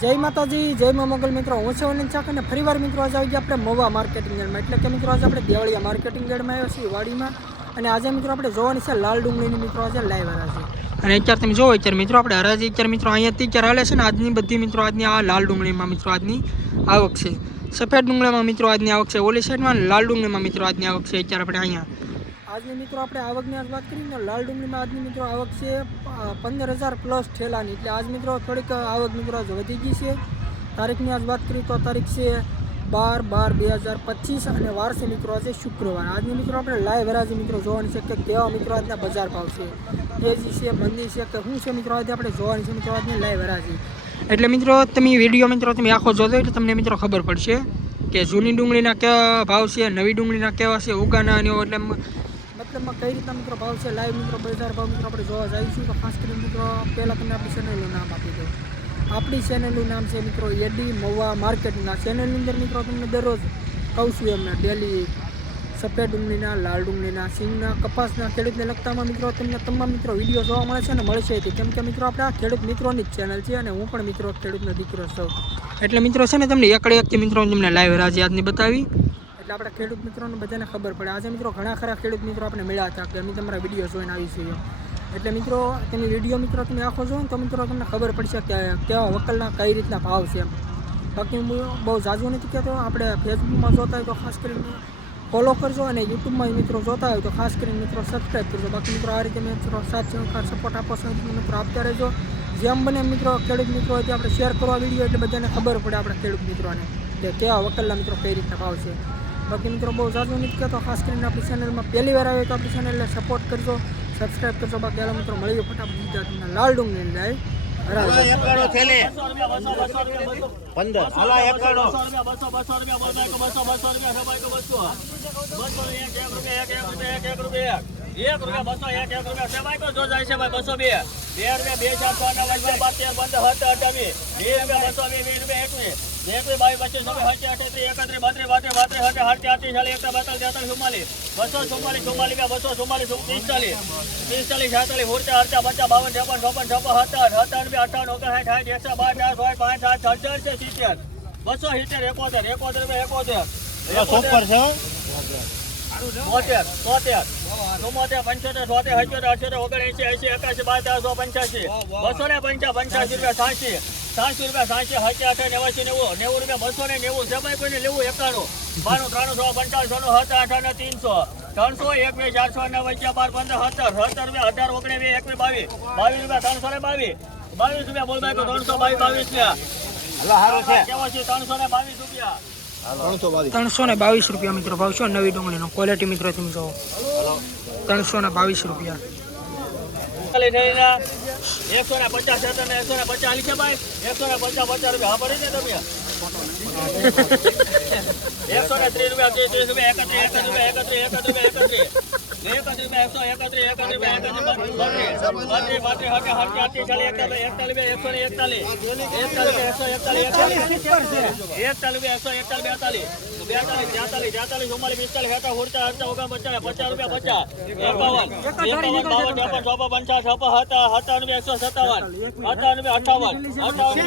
જય માતાજી, જય મા મોગલ મિત્રો. હું છે અનિલ ચાક અને ફરીવાર મિત્રો આજે આવી ગયા આપણે મોવા માર્કેટિંગ યાર્ડમાં. એટલે કે મિત્રો, આજે આપણે દેવળિયા માર્કેટિંગ યાર્ડમાં આવ્યા છીએ, વાડીમાં. અને આજે મિત્રો, આપણે જોવાની છે લાલ ડુંગળીની મિત્રો, આજે લાઈવ હરાજી અને અત્યારે તમે જોવો, અત્યારે મિત્રો, આપણે હરાજી અત્યારે મિત્રો અહીંયાથી અત્યારે હાલે છે ને, આજની બધી મિત્રો, આજની આ લાલ ડુંગળીમાં મિત્રો, આજની આવક છે. સફેદ ડુંગળીમાં મિત્રો, આજની આવક છે. ઓલી સાઈડમાં લાલ ડુંગળીમાં મિત્રો, આજની આવક છે. અત્યારે આપણે અહીંયા આજની મિત્રો આપણે આવકની આજ વાત કરીએ તો લાલ ડુંગળીમાં આજની મિત્રો આવક છે પંદર હજાર પ્લસ ઠેલાની. એટલે આજ મિત્રો થોડીક આવક મિત્રો વધી ગઈ છે. તારીખની આજ વાત કરીએ તો તારીખ છે બાર બાર બે હજાર પચીસ અને વાર છે મિત્રો આજે શુક્રવાર. આજની મિત્રો આપણે લાઈવ હરાજી મિત્રો જોવાની છે કે કેવા મિત્રો આજના બજાર ભાવ છે. તેજી છે, મંદી છે કે શું છે મિત્રો આજે આપણે જોવાની છે મિત્રો આજની લાઈવ હરાજી એટલે મિત્રો તમે વીડિયો મિત્રો તમે આખો જોજો એટલે તમને મિત્રો ખબર પડશે કે જૂની ડુંગળીના કેવા ભાવ છે, નવી ડુંગળીના કેવા છે ઉગાના એટલે મતલબમાં કઈ રીતના મિત્રો ભાવ છે? લાઈવ મિત્રો, બજાર ભાવ મિત્રો, આપણે જોવા જઈશું. તો ખાસ કરીને મિત્રો, પહેલાં તમને આપણી ચેનલનું નામ આપી દઉં. આપણી ચેનલનું નામ છે મિત્રો એડી મવા માર્કેટના. ચેનલની અંદર મિત્રો તમને દરરોજ કહું છું એમને, ડેલી સફેદ ડુંગળીના, લાલ ડુંગળીના, સિંગના, કપાસના, ખેડૂતને લગતામાં મિત્રો તમને તમામ મિત્રો વીડિયો જોવા મળે છે અને મળશે જ. કેમ કે મિત્રો આપણે આ ખેડૂત મિત્રોની જ ચેનલ છે અને હું પણ મિત્રો ખેડૂતનો દીકરો છું. એટલે મિત્રો છે ને, તમને એકડે એકથી મિત્રો તમને લાઈવ રાજી આજની બતાવી. એટલે આપણા ખેડૂત મિત્રોને બધાને ખબર પડે. આજે મિત્રો ઘણા ખરા ખેડૂત મિત્રો આપણે મળ્યા હતા કે અમે તમારા વીડિયો જોઈને આવી છીએ. એટલે મિત્રો, તમે વીડિયો મિત્રો તમે આખો જો તો મિત્રો તમને ખબર પડશે કે કેવા વકલના કઈ રીતના ભાવ છે બાકી હું બહુ ઝાઝું નથી કહેતો. આપણે ફેસબુકમાં જોતા હોય તો ખાસ કરીને ફોલો કરજો અને યુટ્યુબમાં મિત્રો જોતા હોય તો ખાસ કરીને મિત્રો સબસ્ક્રાઈબ કરજો. બાકી મિત્રો, આ રીતે મિત્રો સાથ સપોર્ટ આપો છો મિત્રો આપતા રહેજો. જેમ બને મિત્રો ખેડૂત મિત્રો હોય આપણે શેર કરવા વીડિયો એટલે બધાને ખબર પડે આપણા ખેડૂત મિત્રોને કે કેવા વકલના મિત્રો કઈ રીતના ભાવ છે. બાકી મિત્રો બહુ ઝાઝું નથી કહેતો. ખાસ કરીને આપણી ચેનલમાં પહેલી વાર આવે તો આપણી ચેનલને સપોર્ટ કરજો સબસ્ક્રાઈબ કરજો. બાકી હાલો મિત્રો મળીએ ફટાફટ બીજા તમને લાલ ડુંગળી લાઈવ એક પંદર. રૂપિયા. એક રૂપિયા બસો એક એક રૂપિયા સેવાય તો જો જાય છે ભાઈ બસો બે. બે રૂપિયા બે ચાર છ નવ અગિયાર બાર તેર પંદર સત્તર અઠાવીસ. બે રૂપિયા બસો બે વીસ રૂપિયા એકવીસ. એકવીસ બાવીસ પચીસ છવ્વીસ સત્તર અઠત્રીસ એકત્રીસ બત્રીસ બત્રીસ બત્રીસ હટે હટે આઠી ચાલીસ એકતા બેતાલીસ તેતાલીસ ચુમ્માલીસ. બસો ચુમ્માલીસ ચુમ્માલીસ બસો ચુમ્માલીસ પિસ્તાલીસ પિસ્તાલીસ છેતાલીસ ફૂરતા અડતા પચાસ બાવન છપ્પન ચોપન છપ્પન સત્તર સત્તર બે અઠાવન સાઠ એકસો બાર ચાર પાંચ પાંચ સાત અડચાર છે સિત્તેર. બસો સિત્તેર એકોતેર એકોતેર બે એકોતેર. સુપર છે. તોતેર તોતેર ચુમ્મોતેર પંચોતેર છોતેર અઠ્યોતેર અઠ્યોતેર ઓગણએંસી એંસી એકાસી બાર ચારસો પંચ્યાસી બસો ને પંચા પંચ્યાસી રૂપિયા સાંસી સાંસી રૂપિયા હચી આઠે નેવાસી નેવું નેવું રૂપિયા બસો ને નેવું સેમાઈ કોઈને લેવું એકાણું. બાણું ત્રાણું સો પંચાવન સોનું ત્રણસો ત્રણસો ચારસો ને વચ્ચે બાર પંદર સત્તર સત્તર રૂપિયા અઢાર ઓગણીસ એકવીસ બાવીસ બાવીસ રૂપિયા ત્રણસો ને બાવીસ બાવીસ રૂપિયા બોલ ભાઈ ત્રણસો બાવીસ બાવીસ ત્રણસો ને બાવીસ રૂપિયા. ત્રણસો ને બાવીસ રૂપિયા મિત્રો ભાવ છો નવી ડુંગળીનો ક્વોલિટી મિત્રો તમે જોવો ત્રણસો ને બાવીસ રૂપિયા. એકસો ને પચાસ હતા ને એકસો ને પચાસ લીખે ભાઈ. એકસો ને પચાસ પચાસ રૂપિયા. એકસો ને ત્રીસ રૂપિયા ત્રીસ રૂપિયા એકત્રીસ એકત્રીસ રૂપિયા એકત્રીસ એકત્રીસ રૂપિયા એકસો એકત્રીસ એકત્રીસ રૂપિયા એકત્રીસ બત્રીસ હકે હકે આઠી ચાલીસ એકતાલીસ એકસો એકતાલીસ એકતાલીસ એકસો એકતાલીસ એકતાલીસ એકસો એકતાલીસ બેતાલીસ બેતાલીસ તેતાલીસ તેતાલીસ ચુમ્માલીસ પિસ્તાલીસ હેતા ઉડતા હડતા ઓગણ પચાસ પચાસ રૂપિયા પચાસ એકાવન એકાવન બાવન ત્રેપન પંચાવન છપ્પન હતા રૂપિયા એકસો સત્તાવન અઠાવન રૂપિયા અઠાવન અઠાવન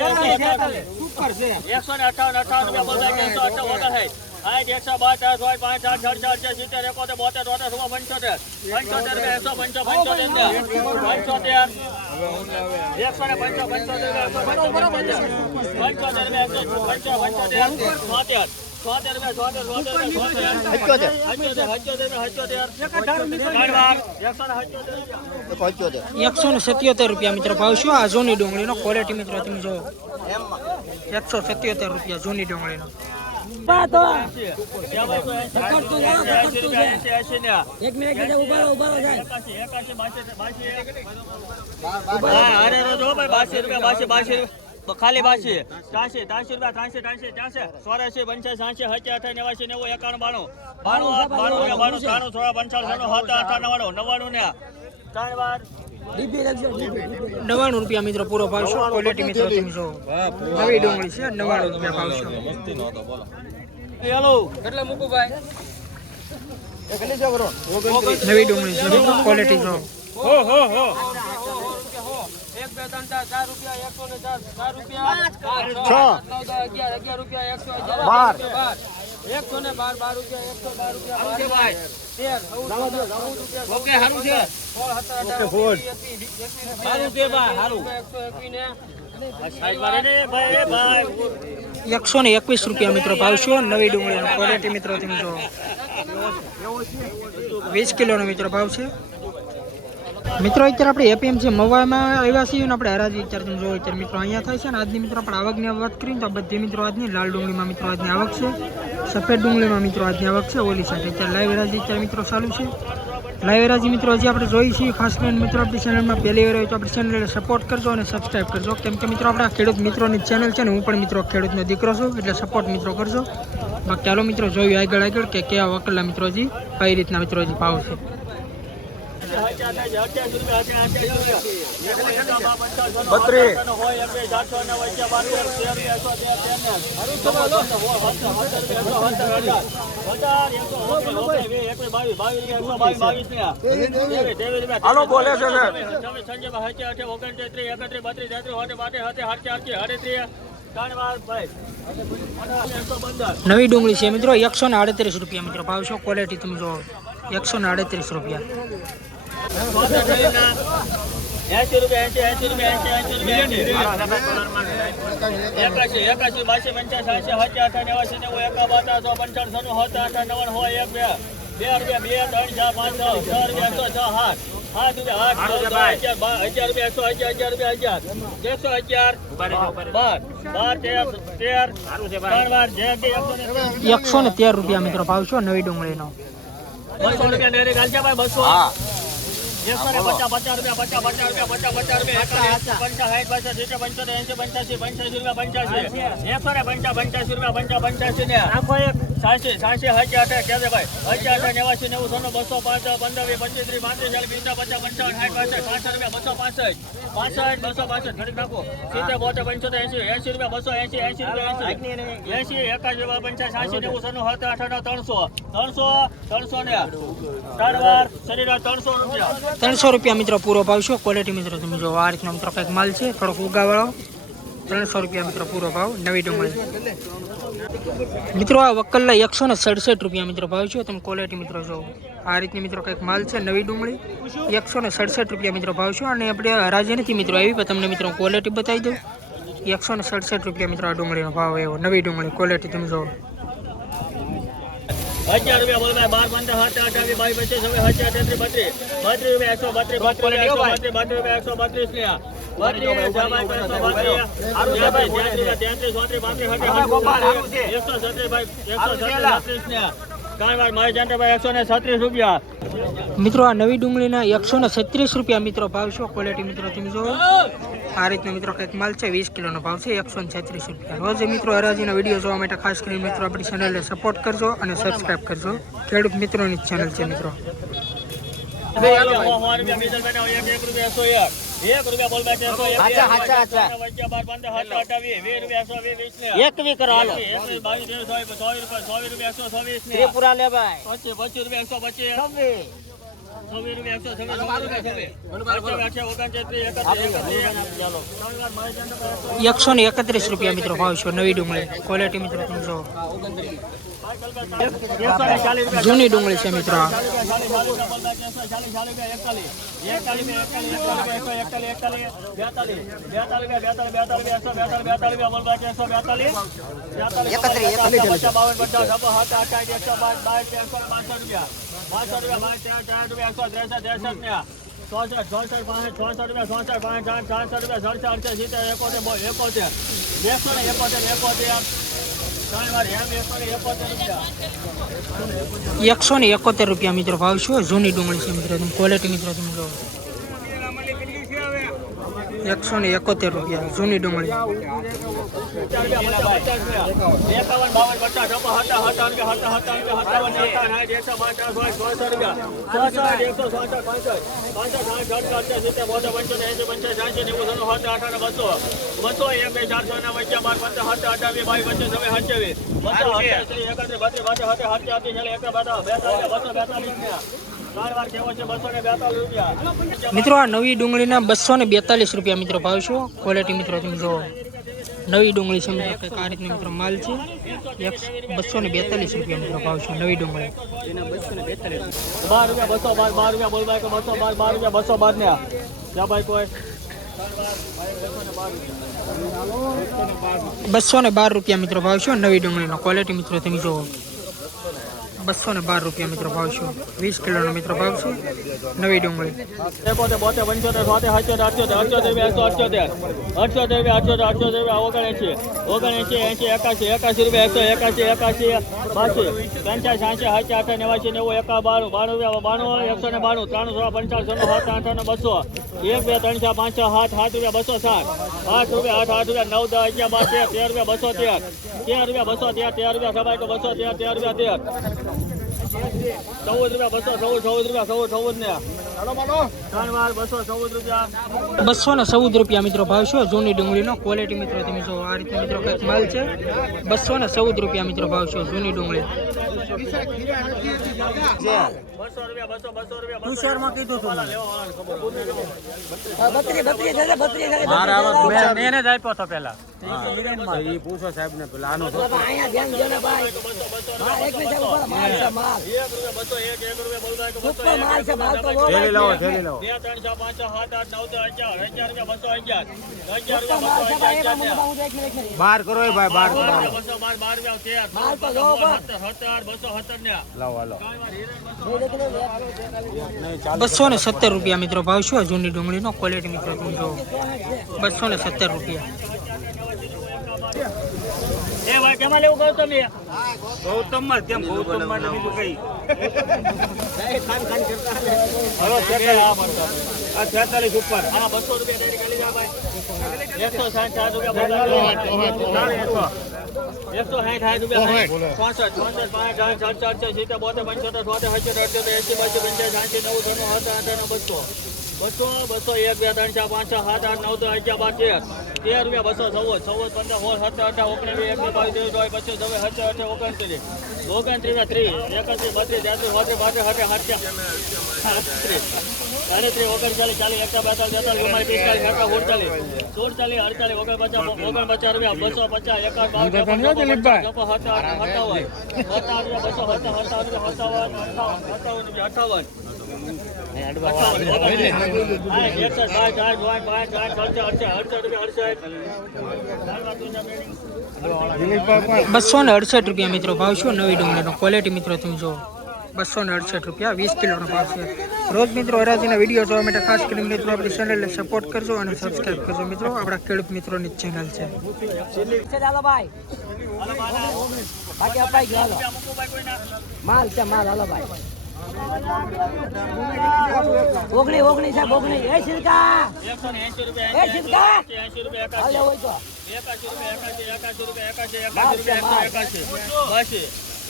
એકસો ને અઠાવન અઠાવન રૂપિયા બધા એકસો ઓગણ સાઠ સાઠ એકસો બાર ચાર પાંચ સાત છ છ છ સિત્તેર એકોતેર બોતેર તોતેર સોળ પંચોતેર. પંચોતેર રૂપિયા એકસો પંચો પંચોતેર પંચોતેર. એકસો ને પંચો પંચોતેર રૂપિયા એકસો પંચોતેર. પંચોતેર એકસો પંચો પંચોતેર. છોતેર છોતેર રૂપિયા છોતેર છોતેર રૂપિયા છોતેર અઠ્યોતેર હચોતેર હચોતેર હચોતેર ત્રણ વાર એકસો ને હચોતેર એકસો ને સત્યોતેર રૂપિયા મિત્રો ભાવ શું? આ જૂની ડુંગળીનો ક્વોલિટી મિત્રો તમે જોવો એકસો સત્યોતેર રૂપિયા જૂની ડુંગળીનો. ખાલી બાસી ત્રાસી ત્રાસી રૂપિયા ત્રાસી ત્રાસી ત્રાસી ચોરાસી પંચાસી સાસી હત્યા અઠાઈ નેવાસી નેવું એકાણું બાણું બાણું બાણું બાણું ત્રાણું સોળ પંચાણું સાણું સત્તર અઠાર નવ્વાણું નવ્વાણું ને ત્રણ વાર નવ્વાણું રૂપિયા મિત્રો પૂરો ભાવ છે ક્વોલિટી મિત્રો તમે જોવો નવી ડુંગળી છે નવાણું રૂપિયા ભાવ છે હેલો નવી ડુંગળી છે ક્વોલિટી જોવો હો હો હો. એક બે ત્રણ ચાર ચાર રૂપિયા એકસો ને ચાર ચાર રૂપિયા. છ. નવ દસ અગિયાર અગિયાર રૂપિયા એકસો અગિયાર બાર. એકસો ને બાર બાર રૂપિયા એકસો બાર રૂપિયા બાર તેર ઓકે સારું છે. એકસો ને એકસો ને એકવીસ રૂપિયા મિત્રો ભાવ છે નવી ડુંગળીનો ક્વોલિટી મિત્રો તમે જો વીસ કિલોનો મિત્રો ભાવ છે. મિત્રો અત્યારે આપણે એપીએમસી મવામાં આવ્યા છીએ અને આપણે હરાજી અત્યારે તમે જોવો અત્યારે મિત્રો અહીંયા થાય છે ને આજની મિત્રો આપણે આવકની વાત કરીએ તો આ બધી મિત્રો આજની લાલ ડુંગળીમાં મિત્રો આજની આવક છે સફેદ ડુંગળીમાં મિત્રો આજની આવક છે ઓલી સાથે. અત્યારે લાઈવ હરાજી અત્યારે મિત્રો ચાલુ છે. લાઈવ હરાજી મિત્રો, હજી આપણે જોઈ છીએ, ખાસ કરીને મિત્રો, આપણી ચેનલમાં પહેલી વાર તો આપણી ચેનલને સપોર્ટ કરજો અને સબસ્ક્રાઈબ કરજો. કેમ કે મિત્રો, આપણા ખેડૂત મિત્રોની ચેનલ છે ને, હું પણ મિત્રો ખેડૂતનો દીકરો છું, એટલે સપોર્ટ મિત્રો કરજો. બાકી ચાલો મિત્રો, જોયું આગળ આગળ કે કયા વકલા મિત્રોજી, કઈ રીતના મિત્રોજી ભાવ છે? બત્રીસ. હાલો બોલે છે, નવી ડુંગળી છે મિત્રો એકસો ને આડત્રીસ રૂપિયા મિત્રો ભાવ છો. ક્વોલિટી તમે જો એકસો ને આડત્રીસ રૂપિયા. એસી રૂપિયા એસી એસી રૂપિયા એસી એસી રૂપિયા એકાશી એકાશી બાસી પંચાસી એસી હજાર અઠા નેવાસી નેવું એકા બાતા સો પંચાવન સનું હોતા અઠા નવન હોય એક બે બે રૂપિયા બે ત્રણ ચાર પાંચ છ છ રૂપિયા એકસો છ સાત સાત રૂપિયા આઠ નવ, દસ, અગિયાર બાર હજાર રૂપિયા હજાર રૂપિયા હજાર એકસો બાર બાર તેર તેર ત્રણ વાર જે એકસો ને તેર રૂપિયા મિત્રો ભાવ છો નવી ડુંગળીનો. બસો રૂપિયા નેરી ગાલજે ભાઈ બસો. પચાસ પચાસ રૂપિયા પચાસ રૂપિયા પચાસ ને પંચા પંચ્યાસી સાસી સાસી હજાર અઠાર કે ભાઈ? હજાર અઠાર નેવાસી નેવું સોનું બસો પાંચ પંદર પચીસ ત્રીસ પાંત્રીસ ચાલીસ પિસ્તાલીસ પચાસ પંચાવન સાઠ પાસઠ રૂપિયા બસો પાસઠ. પાસઠ બસો પાસઠ ઘડી નાખો. સિત્તેર બોતેર પંચોતેર એસી એસી રૂપિયા બસો એસી એસી રૂપિયા એંસી એંસી એકાસી પંચાસ સાસી નેવું સોનું સત્તર અઠાર ત્રણસો. ત્રણસો ત્રણસો ને સારવાર શરીર ત્રણસો રૂપિયા. ત્રણસો રૂપિયા મિત્રો પૂરો ભાવ છો. ક્વોલિટી મિત્રો તમે જો આ રીતનો મિત્રો કંઈક માલ છે. થોડોક ઉગાવાળો. ત્રણસો રૂપિયા મિત્રો પૂરો ભાવ. નવી ડુંગળી. મિત્રો, આ વકલના એકસો ને સડસઠ રૂપિયા મિત્રો ભાવ છે. તમે ક્વોલિટી મિત્રો જો આ રીતની મિત્રો કંઈક માલ છે, નવી ડુંગળી. એકસો ને સડસઠ રૂપિયા મિત્રો ભાવ છે. અને આપણે હરાજી નથી મિત્રો આવી, પણ તમને મિત્રો ક્વોલિટી બતાવી દઉં. એકસો ને સડસઠ રૂપિયા મિત્રો આ ડુંગળીનો ભાવ એવો, નવી ડુંગળી ક્વોલિટી તમે જો હજાર રૂપિયા બોલ ભાઈ બાર પંદર, સાત, આઠ, આવી, બાવીસ, પચીસ હજાર તેત્રીસ રૂપિયા એકસો બત્રીસ. બત્રીસ રૂપિયા એકસો બત્રીસ બત્રીસ રૂપિયા એકસો બત્રીસ રૂપિયા મિત્રો આ નવી ડુંગળીના એકસો ને છત્રીસ રૂપિયા મિત્રો ભાવ છે. ક્વોલિટી મિત્રો તમે જોવો આ રીતનો મિત્રો કંઈક માલ છે. વીસ કિલોનો ભાવ છે. એકસો ને છત્રીસ રૂપિયા. રોજ મિત્રો હરાજીના વીડિયો જોવા માટે ખાસ કરીને મિત્રો આપણી ચેનલને સપોર્ટ કરજો અને સબસ્ક્રાઈબ કરજો. ખેડૂત મિત્રોની ચેનલ છે મિત્રો. એકવી કરો હાલો. ત્રિપુરા લે ભાઈ. પચીસ પચીસ રૂપિયા એકસો પચીસ. છવ્વીસ. રૂપિયા એકસો છવ્વીસ એકસો ને એકત્રીસ રૂપિયા મિત્રો ભાવ છો નવી ડુંગળી. ક્વોલિટી મિત્રો તમે જો ને જૂની ડુંગળી છે મિત્રો આ એકસો ને એકોતેર રૂપિયા જો એકસો ને એકોતેર રૂપિયા જૂની ડુંગળી એકાવન બાવન પચાસ છપ્પન સત્તાવન અઠાવન સત્તાવન સત્તાવન અઠાવન એકસો પચાસ હોય છસો રૂપિયા એકસો છસો પાંસઠ પાંસઠ સાઠ અડસઠ સિત્તેર અઠાર બસો બસો એક બે ચારસો ને એકોતેર રૂપિયા મિત્રો ભાવ અઠાવીસ જૂની ડુંગળી છે મિત્રો તમે ક્વોલિટી મિત્રો તમે બત્રીસ સત્તર સત્યાસી છેલ્લે એક બેતાલીસ બેતાલીસ બસો બેતાલીસ ને એકોતેર રૂપિયા જૂની ડુંગળી બસો બેતાલીસ મિત્રો આ નવી ડુંગળીના બસો ને બેતાલીસ રૂપિયા મિત્રો ભાવ છે ક્વોલિટી મિત્રો તમે જુઓ નવી ડુંગળી છે મિત્રો કંઈક આ રીતનો મિત્રો માલ છે. એક બસો ને બેતાલીસ રૂપિયા મિત્રો ભાવ છે નવી ડુંગળી. બાર રૂપિયા બસો બાર બાર રૂપિયા બોલ ભાઈ બસો બાર બાર રૂપિયા બસો બાર ને ક્યાં ભાઈ કોઈ. બસો ને બાર રૂપિયા મિત્રો ભાવ છે નવી ડુંગળીનો. ક્વોલિટી મિત્રો તમે જુઓ બસો ને બાર રૂપિયા મિત્રો ભાવ છે. વીસ કિલોનો મિત્રો ભાવ છે. નવી ડુંગળી. એકસો રૂપિયા, એકસો, એકાશી એકાશી, બાસી, પંચ્યાસી એંશી સાચી આઠ એકા બાણું બાણું બાણું, એકસો ને બાણું ત્રાણું સો પંચાવન સો સાત આઠ ને બસો, એક, બે, ત્રણ, ચાર, પાંચ, છ, સાત સાત બસો, સાત, આઠ રૂપિયા, આઠ આઠ નવ, દસ, અગિયાર, બાર, તેર તેર રૂપિયા, બસો, તેર તેર રૂપિયા, બસો, તેર તેર રૂપિયા બસો, તેર તેર રૂપિયા, તેર. ચૌદ રૂપિયા બસો ચૌદ ચૌદ રૂપિયા ચૌદ ચૌદ ને ત્રણ બસો ચૌદ રૂપિયા બસો ચૌદ રૂપિયા મિત્રો ભાવ શું જૂની ડુંગળીનો ક્વોલિટી મિત્રો તમે જો આ રીતે મિત્રો કંઈક માલ છે. બસો ને ચૌદ રૂપિયા મિત્રો ભાવ શું જૂની ડુંગળી. બસો રૂપિયા બસો બસો રૂપિયા તું શેરમાં કીધું તું એને જ આપ્યો હતો પેલા બસો એક એક રૂપિયા બોલ ભાઈ કે બસો એક બે ત્રણ ચાર પાંચ છ સાત આઠ નવ દસ અગિયાર અગિયાર રૂપિયા બસો અગિયાર. અગિયાર રૂપિયા બસો અગિયાર બાર કરો ભાઈ બાર કરો. બસો બાર બાર રૂપિયા તેર સત્તર સત્તર બસો સત્તર ને. લાવો હાલો બસો ને સત્તર રૂપિયા મિત્રો ભાવ છે જૂની ડુંગળીનો ક્વોલિટી મિત્રો તમે જો બસો ને સત્તર રૂપિયા. એ ભાઈ કેમાં લેવું કહો તમે? ગૌતમ આ છેતાલીસ ઉપર. હા બસો રૂપિયા ડેરી ખાલી જા ભાઈ. એકસો સાઠ રૂપિયા એકસો સાઠ સાઠ રૂપિયા ચોસઠ ચોસઠ પાંચ આઠ સાત ચાર ચાર સિત્તેર બોતેર પંચોતેર છોતેર સત્તર અઠ્યોતેર એસી બાસી પંચાયત સાઠી નવ ત્રણ સાત આઠ અને બસો. બસો બસો એક બે ત્રણ ચાર પાંચ છ સાત આઠ નવ દસ અગિયાર બાર તેર. તેર રૂપિયા બસો ચૌદ ચૌદ પંદર સોળ સત્તર અઢાર ઓગણીસ એક બાવીસ ત્રેવીસ ચોવીસ પચીસ છવ્વીસ સત્તર અઠાર ઓગણત્રીસ. ઓગણત્રીસ ત્રીસ. એકત્રીસ બત્રીસ તેત્રીસ ચોત્રીસ પાંત્રીસ અઠાર સાતત્રીસ સાડત્રીસ ઓગણચાલીસ ચાલીસ એકતા બેતાલીસ તેતાલીસ ચુમ્માલીસ પિસ્તાલીસ છેતાલીસ ઓગણચાલીસ સુડચાલીસ અડતાલીસ ઓગણપચાસ ઓગણપચાસ રૂપિયા બસો પચાસ એકાવન બાવન ત્રેપન ચોપન સત્તાવન અઠાવન સત્તાવન રૂપિયા બસો સત્તાવન સત્તાવન સત્તાવન અઠાવન અઠાવન રૂપિયા અઠાવન બસો ને અડસઠ રૂપિયા મિત્રો ભાવ શું નવી ડુંગળીનો ક્વોલિટી મિત્રો તમે જો બસો ને અડસઠ રૂપિયા વીસ કિલોનો ભાવ છે. રોજ મિત્રો હરાજીના વીડિયો જોવા માટે ખાસ કરીને મિત્રો આપણી ચેનલને સપોર્ટ કરજો અને સબસ્ક્રાઈબ કરજો મિત્રો. આપણા ખેડૂત મિત્રોની ચેનલ છે. માલ છે માલ. હાલો ભાઈ. ઓગણી ઓગણી સાહેબ ઓગણી એ એ હાલે હોય તો. મારા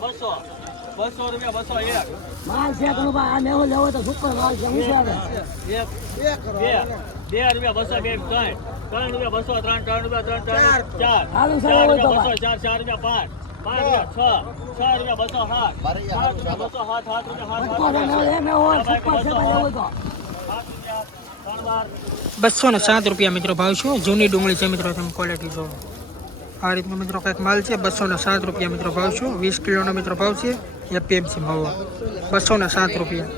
બસો. બસો રૂપિયા બસો એક. માલ છે ઘણું ભાઈ આ મેહોલ લેવો તો સુપર માલ છે હું છે હવે? એક બે રૂપિયા બસો બે ત્રણ. ત્રણ રૂપિયા બસો ત્રણ ત્રણ રૂપિયા ત્રણ ત્રણ ચાર. હાલું ચાર રૂપિયા બસો ચાર ચાર રૂપિયા પાંચ. પાંચ રૂપિયા છ. છ રૂપિયા બસો સાત. સાત રૂપિયા બસો સાત સાત રૂપિયા સાત સાત બસો ને સાત રૂપિયા મિત્રો ભાવ છે જૂની ડુંગળી છે મિત્રો તમે ક્વોલિટી જો આ રીતનો મિત્રો કંઈક માલ છે બસો ને સાત રૂપિયા મિત્રો ભાવ છું. વીસ કિલોનો મિત્રો ભાવ છે, એપીએમસી ભાવ બસો ને સાત રૂપિયા.